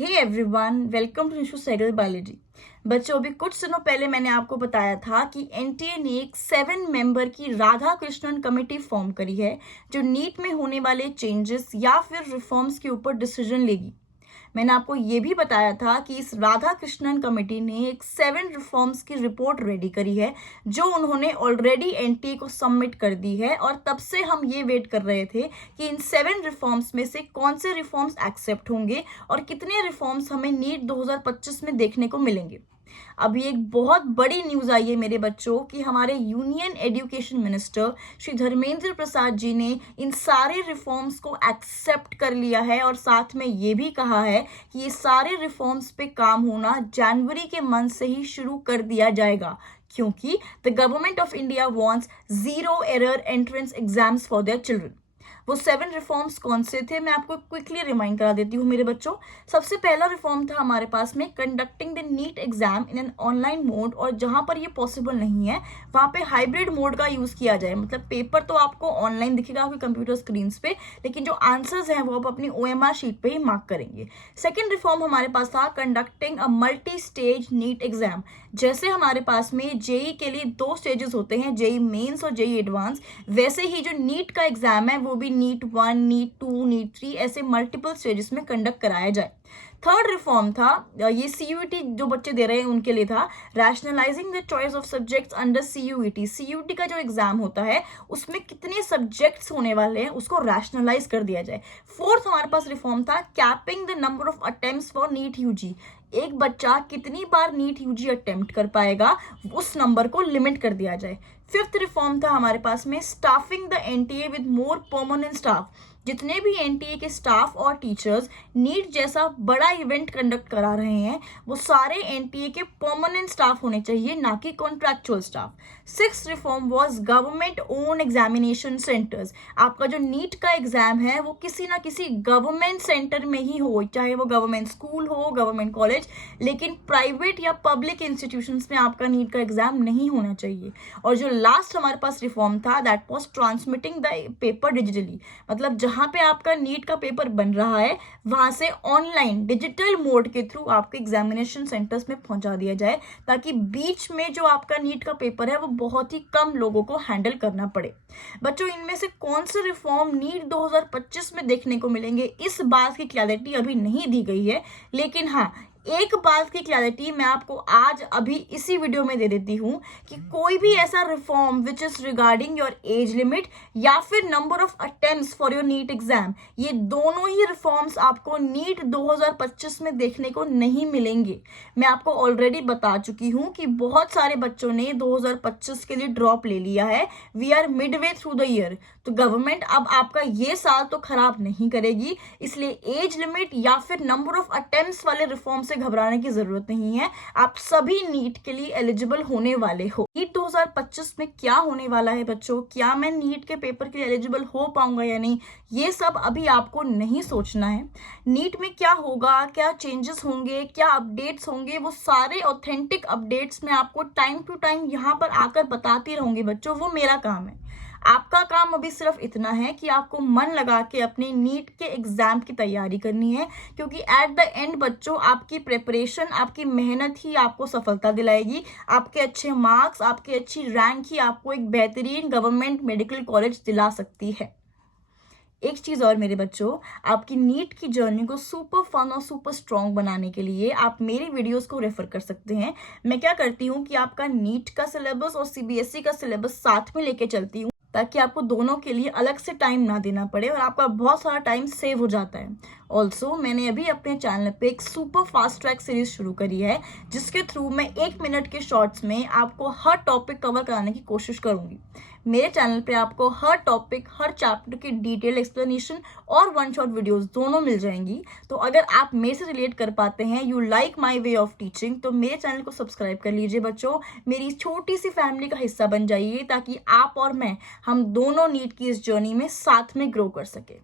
Hey everyone, welcome to Nishu Sehgal biology. बच्चों, अभी कुछ दिनों पहले मैंने आपको बताया था कि एनटीए ने एक 7 मेंबर की राधा कृष्णन कमेटी फॉर्म करी है जो नीट में होने वाले चेंजेस या फिर रिफॉर्म्स के ऊपर डिसीजन लेगी। मैंने आपको ये भी बताया था कि इस राधा कृष्णन कमेटी ने एक 7 रिफॉर्म्स की रिपोर्ट रेडी करी है जो उन्होंने ऑलरेडी एनटीए को सबमिट कर दी है, और तब से हम ये वेट कर रहे थे कि इन 7 रिफॉर्म्स में से कौन से रिफॉर्म्स एक्सेप्ट होंगे और कितने रिफॉर्म्स हमें नीट 2025 में देखने को मिलेंगे। अभी एक बहुत बड़ी न्यूज आई है मेरे बच्चों कि हमारे union education minister Shri Dharmendra Prasad ji ने इन सारे रिफॉर्म्स को एक्सेप्ट कर लिया है, और साथ में ये भी कहा है कि ये सारे रिफॉर्म्स पे काम होना जनवरी के मंथ से ही शुरू कर दिया जाएगा, क्योंकि the government of India wants 0 error entrance exams for their children. वो 7 रिफॉर्म्स कौन से थे, मैं आपको क्विकली रिमाइंड करा देती हूँ मेरे बच्चों। सबसे पहला रिफॉर्म था हमारे पास में conducting the NEET exam in an online mode, और जहां पर ये पॉसिबल नहीं है वहां पे हाइब्रिड मोड का यूज किया जाए। मतलब पेपर तो आपको ऑनलाइन दिखेगा आपके कंप्यूटर स्क्रीन पे, लेकिन जो आंसर्स हैं वो आप अपनी OMR शीट पे ही मार्क करेंगे। सेकेंड रिफॉर्म हमारे पास था conducting a multi stage NEET exam. जैसे हमारे पास में जेई के लिए 2 स्टेजेस होते हैं, जेई मेंस और जेई एडवांस, वैसे ही जो नीट का एग्जाम है वो भी नीट 1, नीट 2, नीट 3 ऐसे मल्टीपल स्टेजेस में कंडक्ट कराया जाए। थर्ड रिफॉर्म था, ये सीयूईटी जो बच्चे दे रहे हैं उनके लिए था, rationalising the choice of subjects under CUET. CUET का जो एग्जाम होता है उसमें कितने सब्जेक्ट्स होने वाले हैं उसको रैशनलाइज कर दिया जाए। फोर्थ हमारे पास रिफॉर्म था capping the number of attempts for NEET UG. एक बच्चा कितनी बार नीट यूजी अटेम्प्ट कर पाएगा उस नंबर को लिमिट कर दिया जाए। फिफ्थ रिफॉर्म था हमारे पास में staffing the NTA with more permanent staff. जितने भी एनटीए के स्टाफ और टीचर्स नीट जैसा बड़ा इवेंट कंडक्ट करा रहे हैं वो सारे एनटीए के परमानेंट स्टाफ होने चाहिए, ना कि contractual staff. Sixth reform was government own examination centres. आपका जो नीट का एग्जाम है वो किसी ना किसी गवर्नमेंट सेंटर में ही हो, चाहे वो गवर्नमेंट स्कूल हो, गवर्नमेंट कॉलेज, लेकिन प्राइवेट या पब्लिक इंस्टीट्यूशंस में आपका नीट का एग्जाम नहीं होना चाहिए। और जो लास्ट हमारे पास रिफॉर्म था that was transmitting the paper digitally. मतलब जहां पे आपका नीट का पेपर बन रहा है वहां से ऑनलाइन डिजिटल मोड के थ्रू आपके एग्जामिनेशन सेंटर्स में पहुंचा दिया जाए, ताकि बीच में जो आपका नीट का पेपर है वो बहुत ही कम लोगों को हैंडल करना पड़े। बच्चों, इनमें से कौन से रिफॉर्म नीट 2025 में देखने को मिलेंगे इस बात की क्लैरिटी अभी नहीं दी गई है, लेकिन हाँ, एक बात की क्लैरिटी मैं आपको आज अभी इसी वीडियो में दे देती हूं कि कोई भी ऐसा reform which is regarding your age limit या फिर number of attempts for your NEET exam, ये दोनों ही रिफॉर्म्स आपको नीट 2025 में देखने को नहीं मिलेंगे। मैं आपको ऑलरेडी बता चुकी हूं कि बहुत सारे बच्चों ने 2025 के लिए ड्रॉप ले लिया है। We are midway through the year, तो गवर्नमेंट अब आपका ये साल तो खराब नहीं करेगी, इसलिए एज लिमिट या फिर नंबर ऑफ अटेम्प्ट्स वाले रिफॉर्म से घबराने की जरूरत नहीं है। आप सभी नीट के लिए एलिजिबल होने वाले हो। नीट 2025 में क्या होने वाला है बच्चों, क्या मैं नीट के पेपर के लिए एलिजिबल हो पाऊंगा या नहीं, ये सब अभी आपको नहीं सोचना है। नीट में क्या होगा, क्या चेंजेस होंगे, क्या अपडेट्स होंगे, वो सारे ऑथेंटिक अपडेट्स मैं आपको टाइम टू टाइम यहाँ पर आकर बताती रहूंगी बच्चों, वो मेरा काम है। आपका काम अभी सिर्फ इतना है कि आपको मन लगा के अपने नीट के एग्जाम की तैयारी करनी है, क्योंकि एट द एंड बच्चों आपकी प्रिपरेशन, आपकी मेहनत ही आपको सफलता दिलाएगी। आपके अच्छे मार्क्स, आपकी अच्छी रैंक ही आपको एक बेहतरीन गवर्नमेंट मेडिकल कॉलेज दिला सकती है। एक चीज और मेरे बच्चों, आपकी नीट की जर्नी को सुपर फन और सुपर स्ट्रॉन्ग बनाने के लिए आप मेरी वीडियोस को रेफर कर सकते हैं। मैं क्या करती हूँ कि आपका नीट का सिलेबस और सीबीएसई का सिलेबस साथ में लेके चलती हूँ, ताकि आपको दोनों के लिए अलग से टाइम ना देना पड़े और आपका बहुत सारा टाइम सेव हो जाता है। ऑल्सो मैंने अभी अपने चैनल पे एक सुपर फास्ट ट्रैक सीरीज शुरू करी है, जिसके थ्रू मैं 1 मिनट के शॉर्ट्स में आपको हर टॉपिक कवर कराने की कोशिश करूंगी। मेरे चैनल पे आपको हर टॉपिक, हर चैप्टर की डिटेल एक्सप्लेनेशन और 1 शॉट वीडियोस दोनों मिल जाएंगी। तो अगर आप मेरे से रिलेट कर पाते हैं, you like my way of teaching, तो मेरे चैनल को सब्सक्राइब कर लीजिए बच्चों। मेरी छोटी सी फैमिली का हिस्सा बन जाइए, ताकि आप और मैं, हम दोनों नीट की इस जर्नी में साथ में ग्रो कर सके।